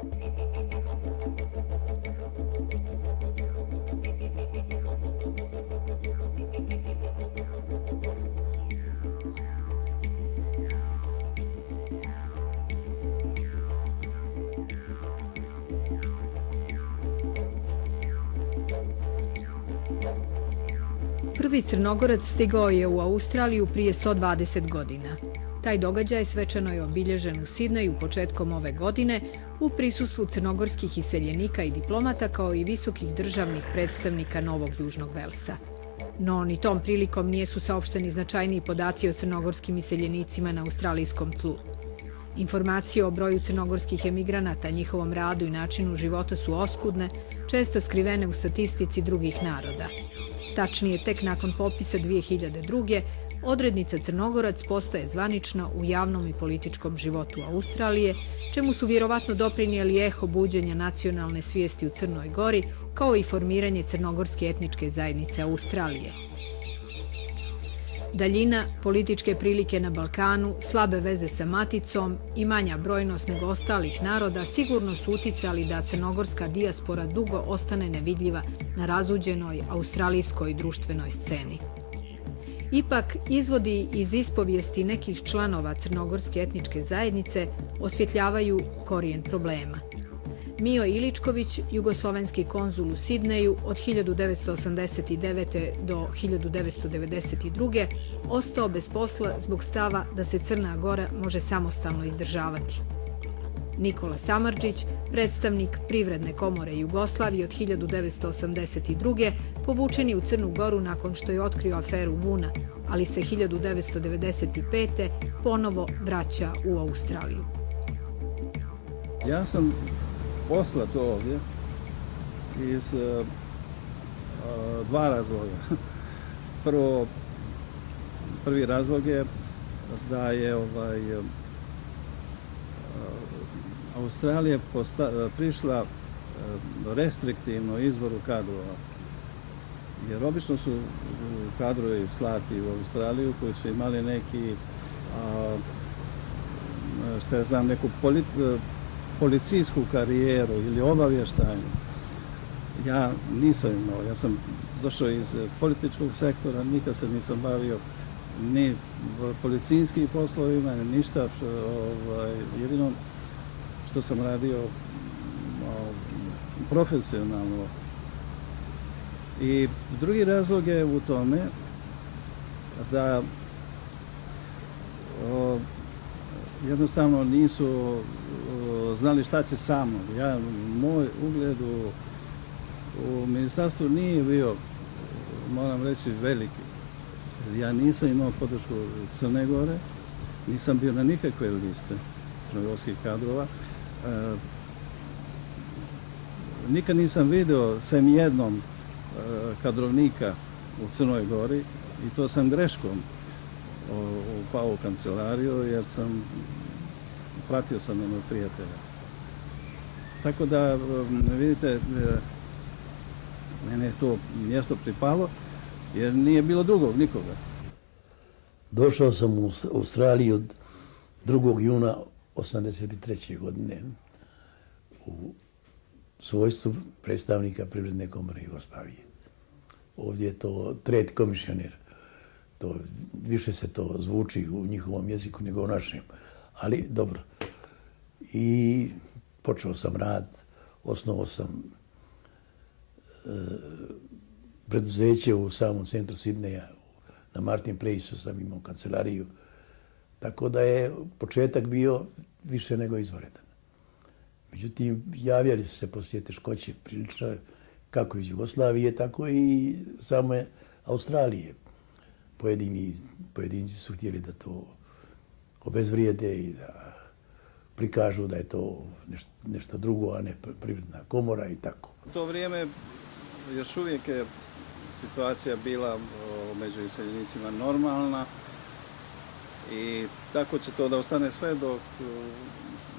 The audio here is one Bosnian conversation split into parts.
Prvi Crnogorac stigao je u Australiju prije 120 godina. Taj događaj svečano je obilježen u Sidneju početkom ove godine u prisustvu crnogorskih iseljenika i diplomata kao i visokih državnih predstavnika Novog Južnog Velsa. No, ni tom prilikom nisu saopšteni značajniji podaci o crnogorskim iseljenicima na australijskom tlu. Informacije o broju crnogorskih emigranata, njihovom radu i načinu života su oskudne, često skrivene u statistici drugih naroda. Tačnije, tek nakon popisa 2002. odrednica Crnogorac postaje zvanična u javnom i političkom životu Australije, čemu su vjerovatno doprinijeli eho buđenja nacionalne svijesti u Crnoj Gori, kao i formiranje crnogorske etničke zajednice Australije. Daljina, političke prilike na Balkanu, slabe veze sa maticom i manja brojnost nego ostalih naroda sigurno su uticali da crnogorska dijaspora dugo ostane nevidljiva na razuđenoj australijskoj društvenoj sceni. Ipak, izvodi iz ispovijesti nekih članova crnogorske etničke zajednice osvjetljavaju korijen problema. Mio Iličković, jugoslovenski konzul u Sidneju od 1989. do 1992. ostao bez posla zbog stava da se Crna Gora može samostalno izdržavati. Nikola Samardžić, predstavnik Privredne komore Jugoslavije od 1982. povučen je u Crnu Goru nakon što je otkrio aferu Vuna, ali se 1995. ponovo vraća u Australiju. Ja sam poslat ovdje iz dva razloga. Prvi razlog je da je Australija prišla restriktivno izboru kadrova. Jer obično su kadrovi slati u Australiju koji su imali neki, neku policijsku karijeru ili obavještajnu. Ja nisam imao, ja sam došao iz političkog sektora, nikad se nisam bavio ni policijskim poslovima, ni ništa, jedino što sam radio profesionalno. I drugi razlog je u tome da jednostavno nisu znali šta će sa mnom. Moj ugled u ministarstvu nije bio, moram reći, veliki. Ja nisam imao podršku Crne Gore, nisam bio na nikakve liste crnogorskih kadrova. Nikad nisam vidio sem jednom kadrovnika u Crnoj Gori i to sam greškom upao u kancelariju jer pratio sam jednog prijatelja. Tako da, vidite, mene je to mjesto pripalo jer nije bilo nikoga. Došao sam u Australiju 2. juna 1983. godine u svojstvu predstavnika Privredne komore Jugoslavije. Ovdje je to trade komisioner. Više se to zvuči u njihovom jeziku nego u našem. Ali dobro. I počeo sam rad, osnovao sam preduzeće u samom centru Sidneja, na Martin Placeu sam imao kancelariju. Tako da je početak bio više nego izvanredan. Međutim, javljali su se poslije teškoće prilično kako iz Jugoslavije, tako i same Australije. Pojedinci su htjeli da to obezvrijede i da prikažu da je to nešto drugo, a ne Privredna komora i tako. U to vrijeme još uvijek je situacija bila među iseljenicima normalna i tako će to da ostane sve dok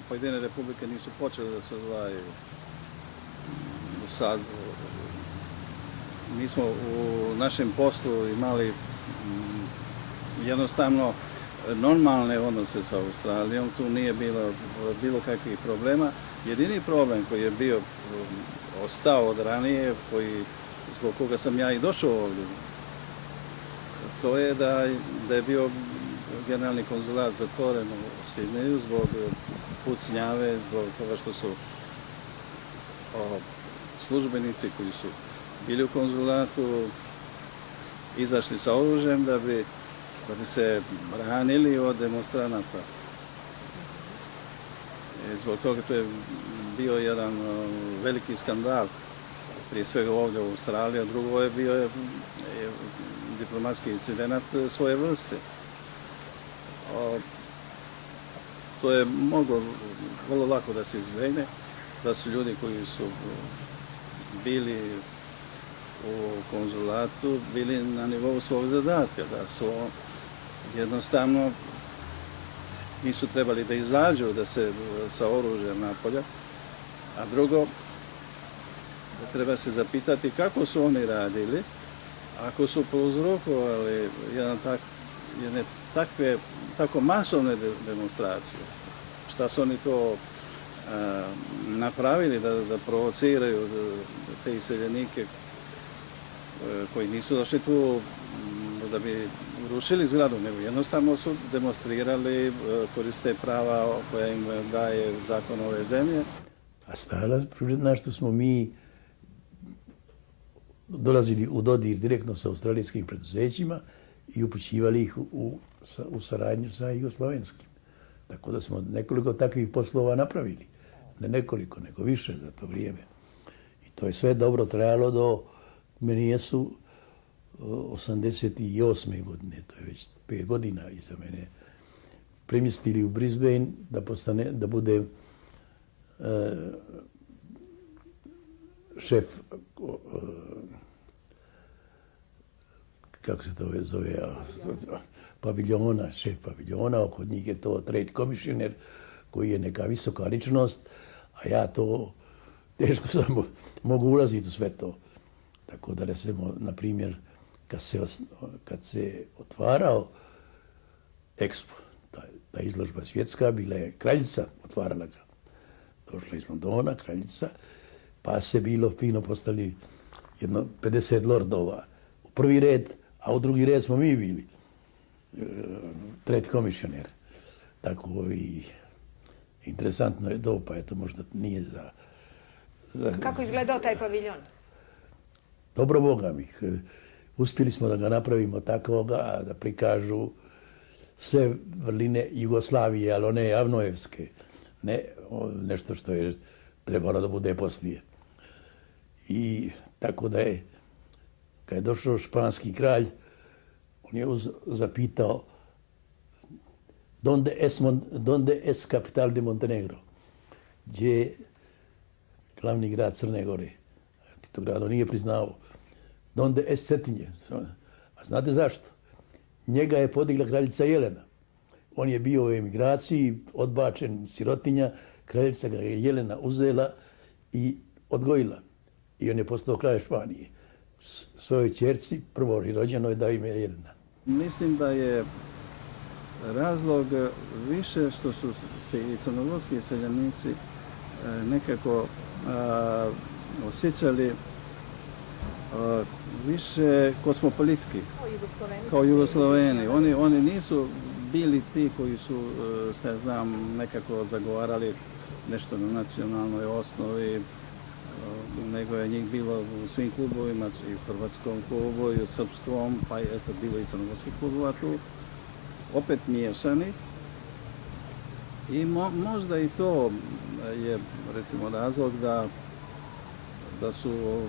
pojedine republike nisu počele da se odvajaju. Sad mi smo u našem poslu imali jednostavno normalne odnose sa Australijom, tu nije bilo kakvih problema, Jedini problem koji je bio ostao od ranije, zbog koga sam ja i došao ovdje, to je da je bio generalni konzulat zatvoren u Sidneju zbog pucnjave, zbog toga što su službenici koji su bili u konzulatu izašli sa oružjem da bi se branili od demonstranata. Zbog toga to je bio jedan veliki skandal, prije svega ovdje u Australiji, a drugo je bio diplomatski incident svoje vrste. To je moglo vrlo lako da se izbjegne, da su ljudi koji su bili u konzulatu bili na nivou svog zadatka, da su jednostavno nisu trebali da izađu da se sa oružjem napolja, a drugo, treba se zapitati kako su oni radili ako su prouzrokovali jedne takve tako masovne demonstracije. Šta su oni to napravili da provociraju te iseljenike koji nisu došli tu da bi rušili zgradu, nego jednostavno su demonstrirali, koriste prava koja im daje zakon ove zemlje. A stala na što smo mi dolazili u dodir direktno sa australijskim preduzećima i upućivali ih u saradnju sa jugoslovenskim. Tako da smo nekoliko takvih poslova napravili. Ne nekoliko, nego više za to vrijeme. I to je sve dobro trajalo do, meni jesu 88. godine, to je već 5 godina iza mene, premjestili u Brisbane da bude šef, kako se to zove, paviljona, šef paviljona, oko njih je to trade commissioner, koji je neka visoka ličnost, a ja to teško sam mogu ulaziti u sve to. Tako da recimo, na primjer, kad se otvarao Expo, ta izložba svjetska, bila je kraljica, otvarala ga. Došla iz Londona, kraljica, pa se bilo fino postavili jedno 50 lordova u prvi red, a u drugi red smo mi bili, trade commissioner. Tako i interesantno je to, pa eto možda nije za... Kako izgledao taj paviljon? Dobro, Boga mi. Uspjeli smo da ga napravimo takvoga, da prikažu sve vrline Jugoslavije, ali one avnojevske. Ne nešto što je trebalo da bude poslije. I tako da je, kad je došao španski kralj, on je zapitao donde es capital de Montenegro? Gdje je glavni grad Crne Gore? To grad on nije priznao. Donde es Cetinje? A znate zašto? Njega je podigla kraljica Jelena. On je bio u emigraciji, odbačen, sirotinja. Kraljica ga je Jelena uzela i odgojila. I on je postao kralj Španije. Svojoj ćerci, prvoj rođenoj, dao ime Jelena. Mislim da je razlog više što su se i crnogorski iseljenici nekako osjećali više kosmopolitski, kao Jugosloveni. Oni nisu bili ti koji su, ne znam, nekako zagovarali nešto na nacionalnoj osnovi, nego je njih bilo u svim klubovima, i u hrvatskom klubu, i u srpskom, pa je eto bilo i crnogorskih klubova tu, opet miješani. I možda i to je, recimo, razlog da su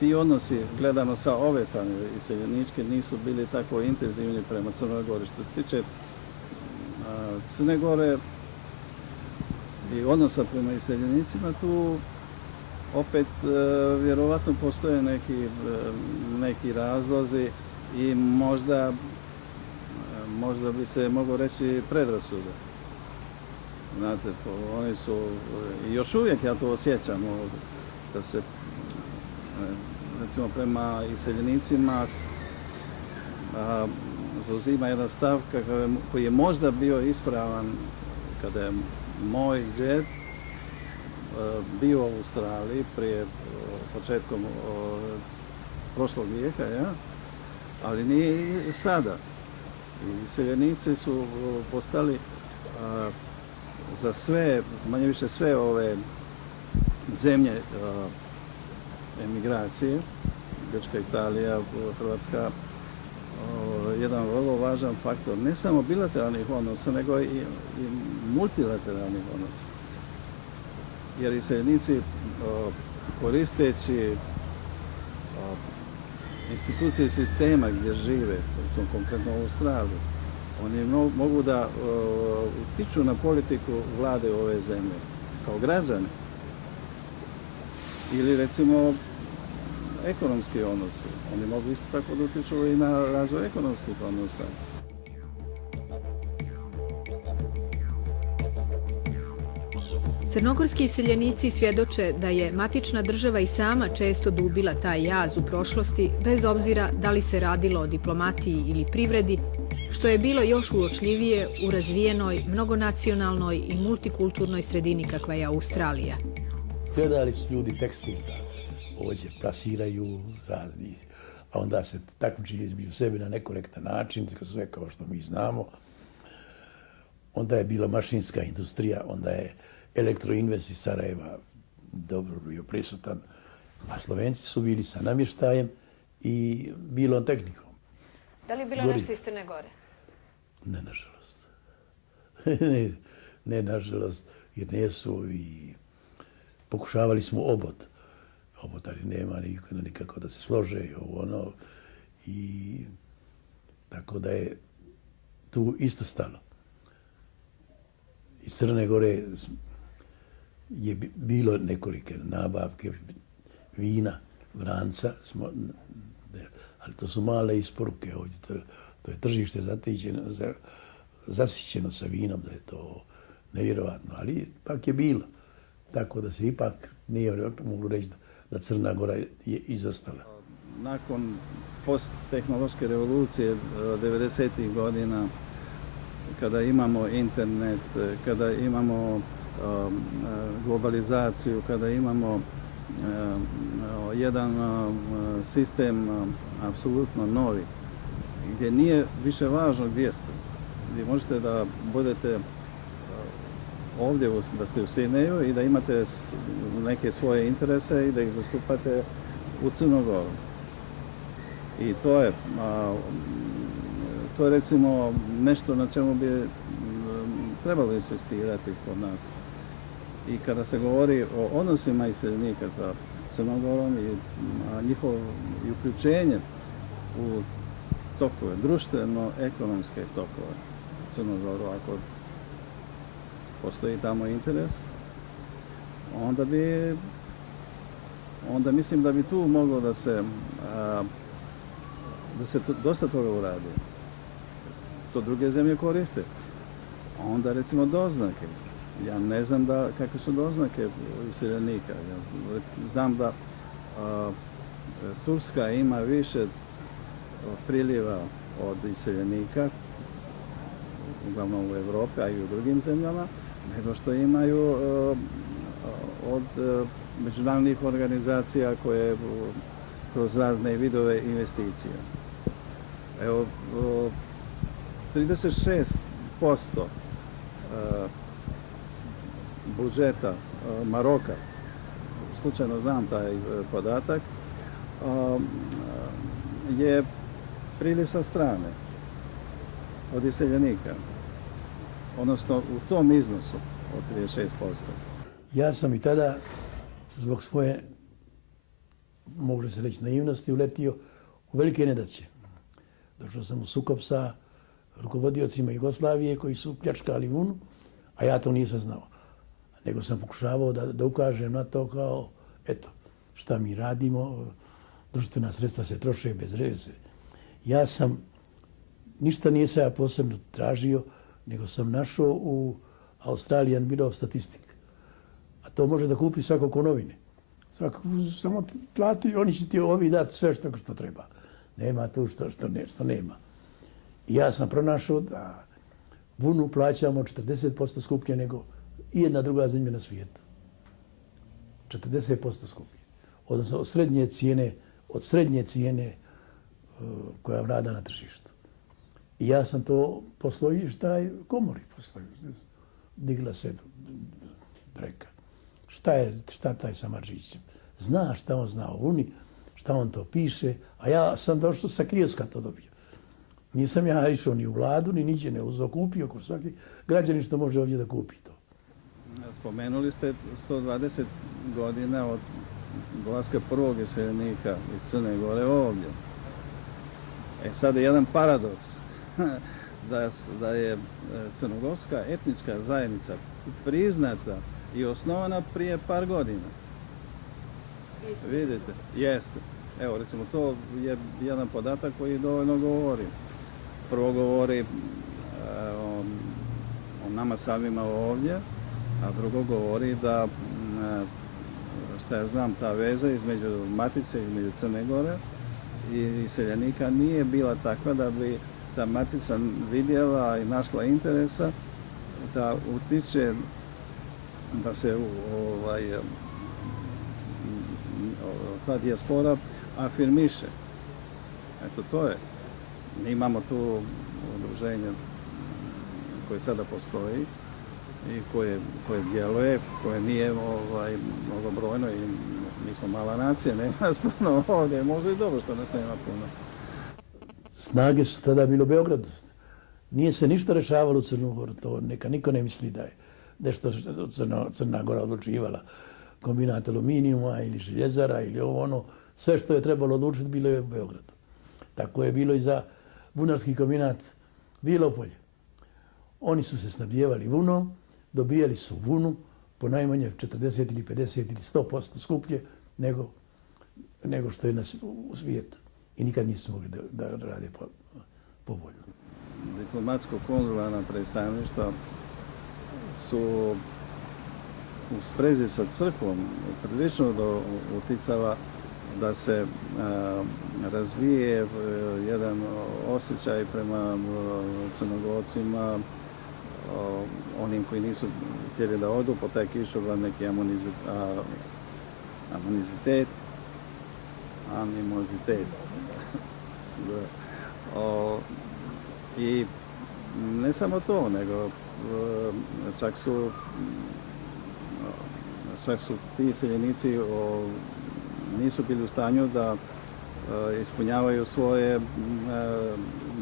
ti odnosi, gledano sa ove strane iseljeničke, nisu bili tako intenzivni prema Crnoj Gori. Što se tiče Crne Gore i odnosa prema iseljenicima, tu opet vjerovatno postoje neki razlozi i možda bi se moglo reći predrasude. Znate, oni su, i još uvijek ja to osjećam ovdje, da se recimo prema iseljenicima zauzima jedan stav koji je možda bio ispravan kada je moj džed bio u Australiji prije početkom prošlog vijeka, ja? Ali nije i sada. I iseljenici su postali za sve, manje više sve ove zemlje emigracije, Grčka, Italija, Hrvatska, jedan vrlo važan faktor, ne samo bilateralnih odnosa, nego i multilateralnih odnosa. Jer iseljenici koristeći institucije sistema gdje žive, recimo konkretno u Australiji, oni mogu da utiču na politiku vlade ove zemlje kao građani. Ili recimo ekonomski odnosi. Oni mogu isto tako da utiču i na razvoj ekonomskih odnosa. Crnogorski iseljenici svjedoče da je matična država i sama često dubila taj jaz u prošlosti, bez obzira da li se radilo o diplomatiji ili privredi, što je bilo još uočljivije u razvijenoj, mnogonacionalnoj i multikulturnoj sredini kakva je Australija. Gledali su ljudi tekstil da ovdje plasiraju razni, a onda se takmičili između sebe na nekorektan način, sve kao što mi znamo. Onda je bila mašinska industrija, onda je Elektroinvest iz Sarajeva dobro bio prisutan, a Slovenci su bili sa namještajem i bilom tehnikom. Da li je bilo nešto iz Crne Gore? Ne, nažalost. ne, nažalost, jer nisu i pokušavali smo obod, ali nema nikako da se slože i ono. I tako da je tu isto stalo. Iz Crne Gore je bilo nekolike nabavke vina, vranca, ali to su male isporuke ovdje. To je tržište zasićeno sa vinom, da je to nevjerovatno, ali ipak je bilo. Tako da se ipak nije moglo reći da Crna Gora je izostala. Nakon posttehnološke revolucije 90. godina, kada imamo internet, kada imamo globalizaciju, kada imamo jedan sistem apsolutno novi, gdje nije više važno gdje ste, gdje možete da budete ovdje, da ste u Sidneju i da imate neke svoje interese i da ih zastupate u Crnogoru. I to je recimo nešto na čemu bi trebalo insistirati kod nas. I kada se govori o odnosima iseljenika sa Crnogorom i njihovo uključenje u tokove, društveno-ekonomske tokove Crnogoru, ako postoji tamo interes, onda mislim da bi tu moglo da se dosta toga uradi. To druge zemlje koriste. Onda recimo doznake. Ja ne znam kakve su doznake iseljenika. Ja znam da Turska ima više priliva od iseljenika, uglavnom u Europi, a i u drugim zemljama, nego što imaju od međunarodnih organizacija koje kroz razne vidove investicija. Evo, 36% budžeta Maroka, slučajno znam taj podatak, je priliv sa strane od iseljenika, odnosno u tom iznosu od 36%. Ja sam i tada zbog svoje, može se reći, naivnosti uletio u velike nedaće. Došao sam u sukob sa rukovodiocima Jugoslavije koji su pljačkali vunu, a ja to nisam znao. Nego sam pokušavao da ukažem na to kao, eto, šta mi radimo, društvena sredstva se troše bez veze. Ja sam, ništa nije se ja posebno tražio, nego sam našao u Australian Bureau of Statistics. A to može da kupi svako ko novine. Samo plati, oni će ti ovi dati sve što treba. Nema tu što nema. I ja sam pronašao da vunu plaćamo 40% skuplje nego i jedna druga zemlja na svijetu. 40% skuplje. Odnosno od srednje cijene koja vlada na tržištu. I ja sam to poslao izvještaj komori poslao. Digla se breka. Šta taj Samardžić zna, šta on zna o Uni, šta on to piše, a ja sam došao sa kioska to dobio. Nisam ja išao ni u vladu, ni niđe ne uzeo, kupio ko svaki građanin što može ovdje da kupi to. Spomenuli ste 120 godina od dolaska prvog iseljenika iz Crne Gore ovdje. Sad je jedan paradoks da je crnogorska etnička zajednica priznata i osnovana prije par godina. Vidite, jeste. Evo, recimo, to je jedan podatak koji dovoljno govori. Prvo govori o nama samima ovdje, a drugo govori da, šta ja znam, ta veza između Matice, između Crne Gore i iseljenika nije bila takva da bi ta Matica vidjela i našla interesa da utiče da se ta dijaspora afirmiše. Eto, to je. Mi imamo tu udruženje koje sada postoji i koje djeluje, koje nije mnogobrojno i mi smo mala nacija, nema nas puno ovdje, možda i dobro što nas nema puno. Snage su tada bile u Beogradu. Nije se ništa rešavalo u Crnu Goru, to neka niko ne misli da je nešto Crna Gora odlučivala. Kombinat aluminijuma ili željezara ili ono, sve što je trebalo odlučiti bilo je u Beogradu. Tako je bilo i za bunarski kombinat Bilopolje. Oni su se snabdjevali vunom, dobijali su vunu po najmanje 40 ili 50 ili 100% skuplje nego što je u svijetu. I nikad nisu mogli da rade povoljno. Diplomatsko-konzularna predstavništva su u sprezi sa crkvom prilično uticala da se razvije jedan osjećaj prema Crnogorcima, onim koji nisu htjeli da odu po taj kišobran, neki animozitet. I ne samo to, nego čak su ti iseljenici nisu bili u stanju da ispunjavaju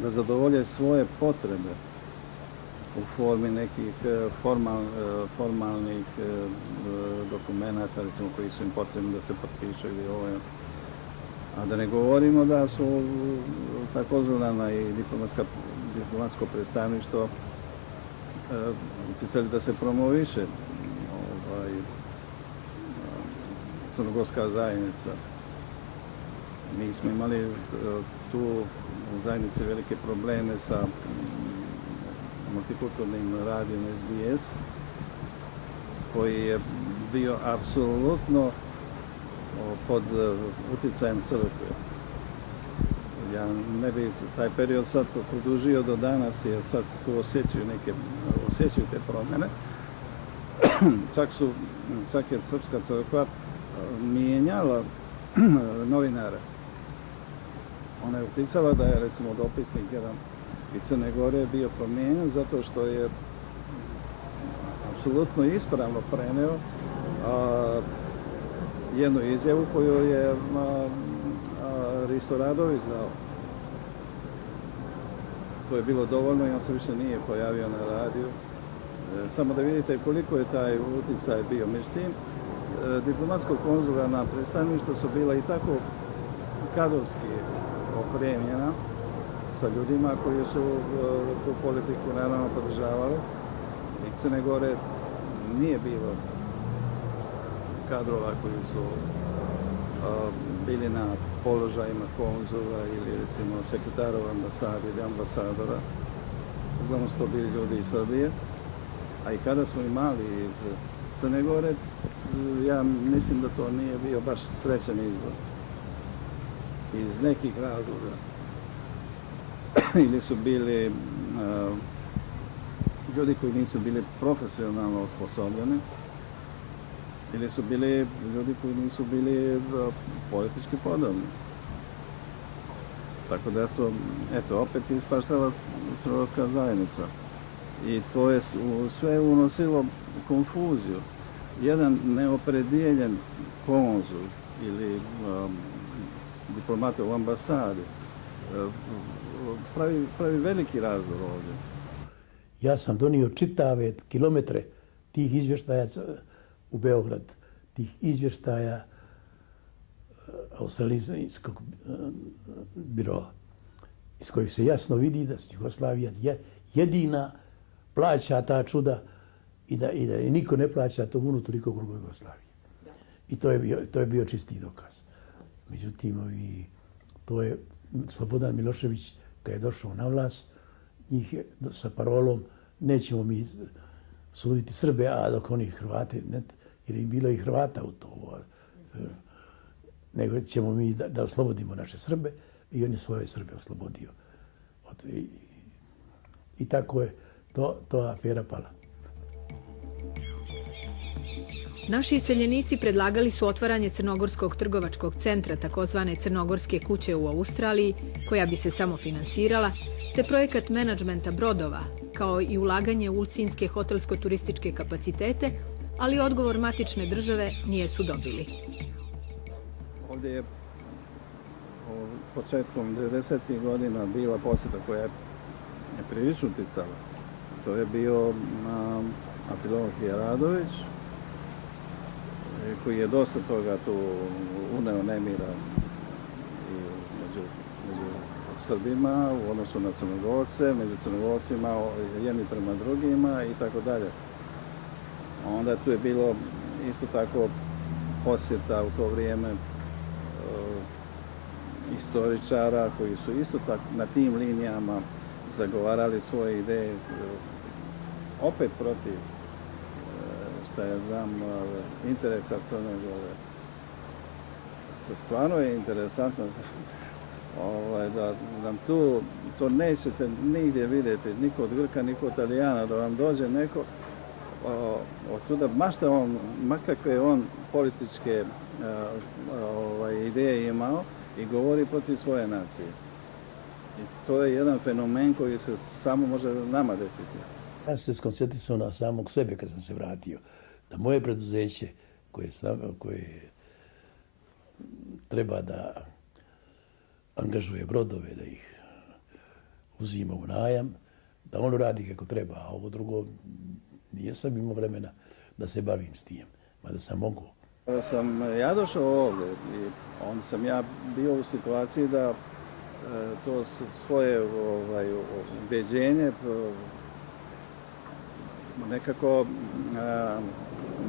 da zadovolje svoje potrebe u formi nekih formalnih dokumenata, recimo, koji su im potrebni da se potpišu ili ovo. A da ne govorimo da su ta konzularna i diplomatsko predstavništvo uticali da se promoviše crnogorska zajednica. Mi smo imali tu u zajednici velike probleme sa multikulturnim radijom SBS, koji je bio apsolutno pod utjecajem crkve. Ja ne bi taj period sad produžio do danas, jer sad se tu osjećaju te promjene. Čak je srpska crkva mijenjala novinare. Ona je utjecala da je, recimo, dopisnik jedan iz Crne Gore bio promijenjen zato što je apsolutno ispravno preneo jednu izjavu koju je Risto Radović dao. To je bilo dovoljno i on se više nije pojavio na radiju. Samo da vidite koliko je taj utjecaj bio. Međutim, diplomatsko-konzularna predstavništva su bila i tako kadrovski opremljena sa ljudima koji su tu politiku naravno podržavali. Iz Crne Gore nije bilo kadrova koji su bili na položajima konzula ili, recimo, sekretarova ambasade ili ambasadora. Uglavnom su to bili ljudi iz Srbije. A i kada smo imali iz Crne Gore, ja mislim da to nije bio baš srećan izbor. Iz nekih razloga. Ili su bili ljudi koji nisu bili profesionalno osposobljeni ili su bili ljudi koji nisu bili politički podobni. Tako da eto opet ispaštala crnogorska zajednica. I to je sve unosilo konfuziju. Jedan neopredijeljen konzul ili diplomata u ambasadi pravi veliki razdor ovdje. Ja sam donio čitave kilometre tih izvještaja u Beograd, tih izvještaja Australijskog biroa, iz kojih se jasno vidi da Jugoslavija jedina plaća ta čuda i da niko ne plaća tog unutoliko kruga Jugoslavije. I to je bio čisti dokaz. Međutim, to je Slobodan Milošević, kad je došao na vlast, njih je sa parolom nećemo mi suditi Srbe, a dok oni Hrvate, jer je bilo i Hrvata u to, nego ćemo mi da oslobodimo naše Srbe i on je svoje Srbe oslobodio. I tako je to afera pala. Naši iseljenici predlagali su otvaranje Crnogorskog trgovačkog centra, takozvane Crnogorske kuće u Australiji, koja bi se samofinansirala, te projekat menadžmenta brodova, kao i ulaganje u ulcinske hotelsko-turističke kapacitete, ali odgovor matične države nisu dobili. Ovdje je početkom 90. godina bila posjeta koja je prilično uticala. To je bio Amfilohije Radović, koji je dosta toga tu uneo nemira i među Srbima u odnosu na Crnogorce, među Crnogorcima jedni prema drugima i tako dalje. Onda tu je bilo isto tako posjeta u to vrijeme istoričara koji su isto tako na tim linijama zagovarali svoje ideje opet protiv šta ja znam, interesa Crne Gore. Stvarno je interesantno da nam to nećete nigdje vidjeti, niko od Grka, niko od Italijana, da vam dođe neko od tuda, makakve je on političke ideje imao i govori protiv svoje nacije. I to je jedan fenomen koji se samo može nama desiti. Ja sam se skoncentrisao na samog sebe kad sam se vratio. Da moje preduzeće koje treba da angažuje brodove, da ih uzima u najam, da ono radi kako treba, a ovo drugo nisam imao vremena da se bavim s tim, mada sam mogu. Kada sam ja došao ovdje i onda sam ja bio u situaciji da to svoje ubeđenje nekako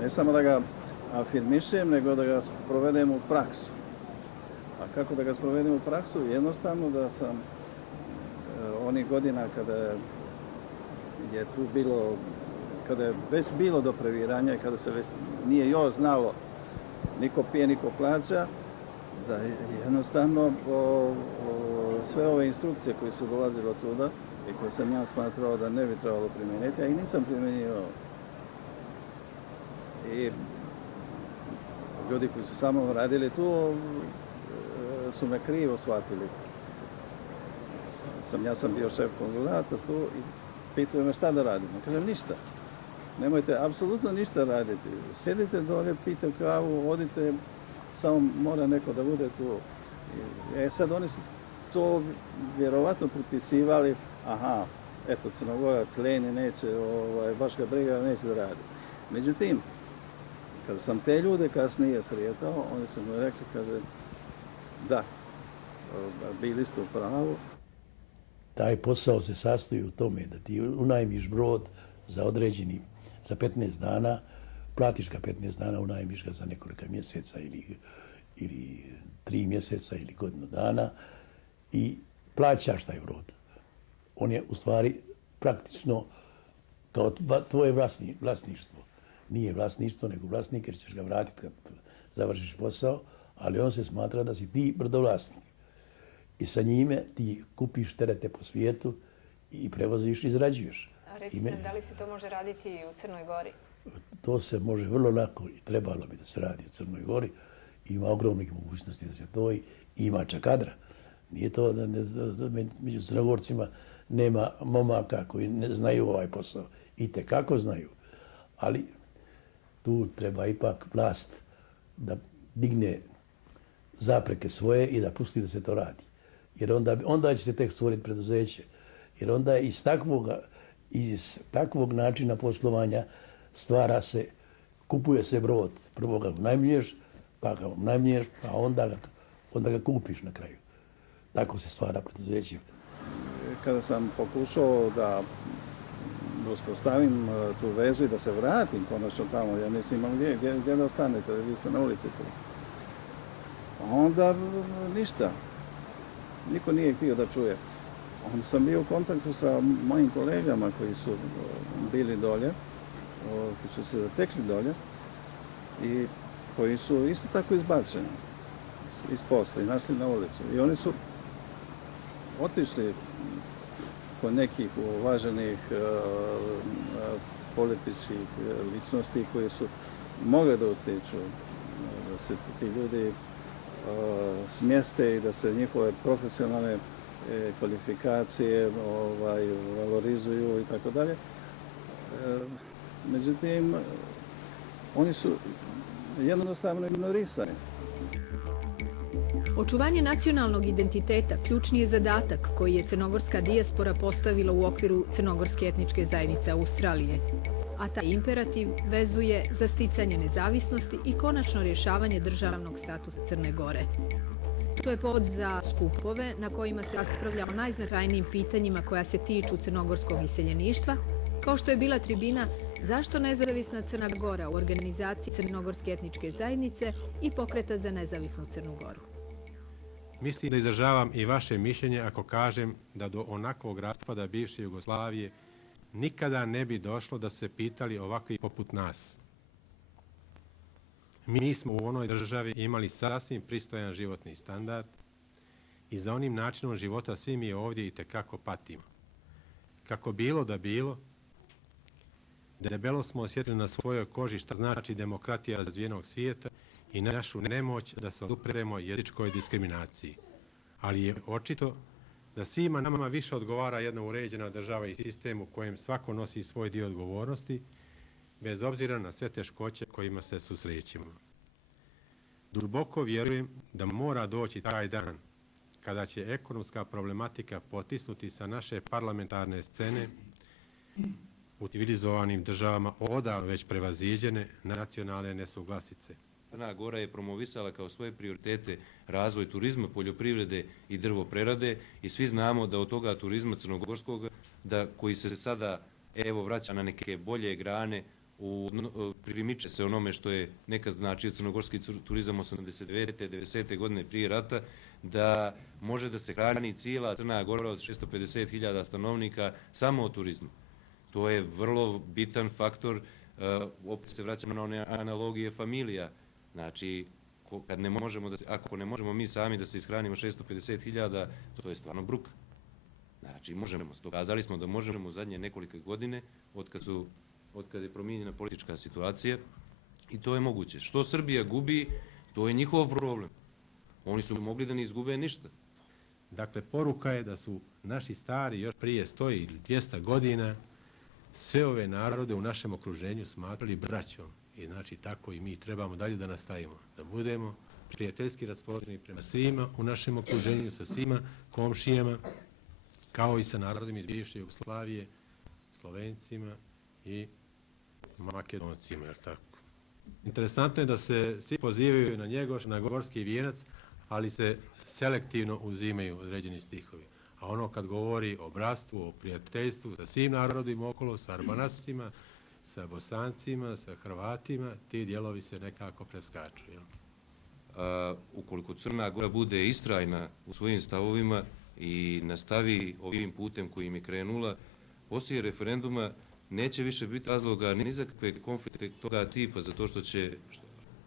ne samo da ga afirmišem, nego da ga sprovedem u praksu. A kako da ga sprovedem u praksu? Jednostavno da sam onih godina kada je tu bilo, kada je već bilo do previranja i kada se već nije još znalo niko pije, niko plaća, da je jednostavno sve ove instrukcije koje su dolazile od tuda i koje sam ja smatrao da ne bi trebalo primijeniti, a i nisam primjenjivao. I ljudi koji su samo radili tu su me krivo shvatili. Ja sam bio šef konzulata tu i pitaju me šta da radim. Kažem ništa. Nemojte apsolutno ništa raditi. Sjedite dolje, pijte kavu, odite, samo mora neko da bude tu. Sad oni su to vjerovatno pripisivali, aha, eto Crnogorac, Leni neće, baš ga briga, neće da radi. Međutim, kada sam te ljude kasnije sretao, oni su mi rekli, kaže, da, bili ste u pravu. Taj posao se sastoji u tome da ti unajmiš brod za 15 dana, platiš ga 15 dana, unajmiš ga za nekoliko mjeseca ili 3 mjeseca ili godinu dana i plaćaš taj brod. On je u stvari praktično kao tvoje vlasništvo. Nije vlasništvo, nego vlasnik jer ćeš ga vratiti kad završiš posao, ali on se smatra da si ti brodovlasnik. I sa njime ti kupiš terete po svijetu i prevoziš i izrađuješ. Recite nam, da li se to može raditi i u Crnoj Gori? To se može vrlo lako i trebalo bi da se radi u Crnoj Gori. Ima ogromnih mogućnosti da se to i ima čak kadra. Nije to da među Crnogorcima nema momaka koji ne znaju ovaj posao. I tekako znaju. Ali tu treba ipak vlast da digne zapreke svoje i da pusti da se to radi. Jer onda će se tek stvoriti preduzeće. Jer onda iz takvog načina poslovanja stvara se, kupuje se brod. Prvo ga unajmljuješ, pa onda ga kupiš na kraju. Tako se stvara preduzeće. Kada sam pokušao da uspostavim tu vezu i da se vratim konačno tamo, ja nisam imao gdje da ostanete, vi ste na ulici tu. Onda ništa. Niko nije htio da čuje. Onda sam bio u kontaktu sa mojim kolegama koji su bili dolje, koji su se zatekli dolje i koji su isto tako izbačeni iz posla i našli na ulicu. I oni su otišli kod nekih uvaženih političkih ličnosti koji su mogli da utiču, da se ti ljudi smjeste i da se njihove profesionalne kvalifikacije valorizuju i tako dalje. Međutim, oni su jednostavno ignorisani. Očuvanje nacionalnog identiteta ključni je zadatak koji je crnogorska dijaspora postavila u okviru Crnogorske etničke zajednice Australije, a taj imperativ vezuje za sticanje nezavisnosti i konačno rješavanje državnog statusa Crne Gore. To je povod za skupove na kojima se raspravlja o najznačajnijim pitanjima koja se tiču crnogorskog iseljeništva, kao što je bila tribina Zašto nezavisna Crna Gora u organizaciji Crnogorske etničke zajednice i Pokreta za nezavisnu Crnu Goru. Mislim da izražavam i vaše mišljenje ako kažem da do onakvog raspada bivše Jugoslavije nikada ne bi došlo da su se pitali ovakvi poput nas. Mi smo u onoj državi imali sasvim pristojan životni standard i za onim načinom života svi mi ovdje itekako patimo. Kako bilo da bilo, debelo smo osjetili na svojoj koži šta znači demokratija razvijenog svijeta i našu nemoć da se odupremo jezičkoj diskriminaciji. Ali je očito da svima nama više odgovara jedna uređena država i sistem u kojem svako nosi svoj dio odgovornosti, bez obzira na sve teškoće kojima se susrećemo. Duboko vjerujem da mora doći taj dan kada će ekonomska problematika potisnuti sa naše parlamentarne scene u civilizovanim državama odavno već prevaziđene nacionalne nesuglasice. Crna Gora je promovisala kao svoje prioritete razvoj turizma, poljoprivrede i drvoprerade i svi znamo da od toga turizma crnogorskog, koji se sada vraća na neke bolje grane, primiče se onome što je nekad značio crnogorski turizam 89. 90. godine prije rata, da može da se hrani cijela Crna Gora od 650.000 stanovnika samo od turizma. To je vrlo bitan faktor, opet se vraćamo na one analogije familija. Znači, ako ne možemo mi sami da se ishranimo 650.000, to je stvarno bruka. Znači, možemo, dokazali smo da možemo u zadnje nekolike godine, od kad je promijenjena politička situacija, i to je moguće. Što Srbija gubi, to je njihov problem. Oni su mogli da ne izgube ništa. Dakle, poruka je da su naši stari još prije 100 ili 200 godina sve ove narode u našem okruženju smatrali braćom. I znači tako i mi trebamo dalje da nastavimo, da budemo prijateljski raspoloženi prema svima u našem okruženju, sa svima komšijama, kao i sa narodima iz bivše Jugoslavije, Slovencima i Makedoncima, jer tako. Interesantno je da se svi pozivaju na Njegoš, na Gorski vijenac, ali se selektivno uzimaju određeni stihovi. A ono kad govori o bratstvu, o prijateljstvu sa svim narodima okolo, sa Arbanascima, sa Bosancima, sa Hrvatima, ti dijelovi se nekako preskaču. Jel? Ukoliko Crna Gora bude istrajna u svojim stavovima i nastavi ovim putem kojim je krenula, poslije referenduma neće više biti razloga ni za kakve konflikte toga tipa, zato što će,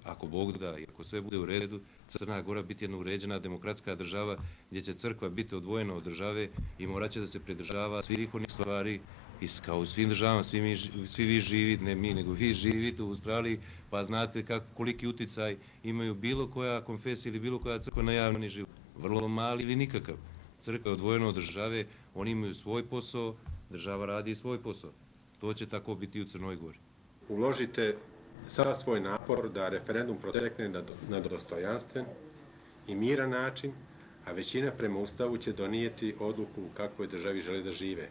ako Bog da i ako sve bude u redu, Crna Gora biti jedna uređena demokratska država gdje će crkva biti odvojena od države i morat će da se pridržava svih onih stvari I kao u svim državama, svi vi živite, ne mi, nego vi živite u Australiji, pa znate koliki uticaj imaju bilo koja konfesija ili bilo koja crkva na javni život. Vrlo mali ili nikakav. Crkva je odvojena od države, oni imaju svoj posao, država radi svoj posao. To će tako biti i u Crnoj Gori. Uložite sav svoj napor da referendum protekne na dostojanstven i miran način, a većina prema Ustavu će donijeti odluku u kakvoj državi žele da žive.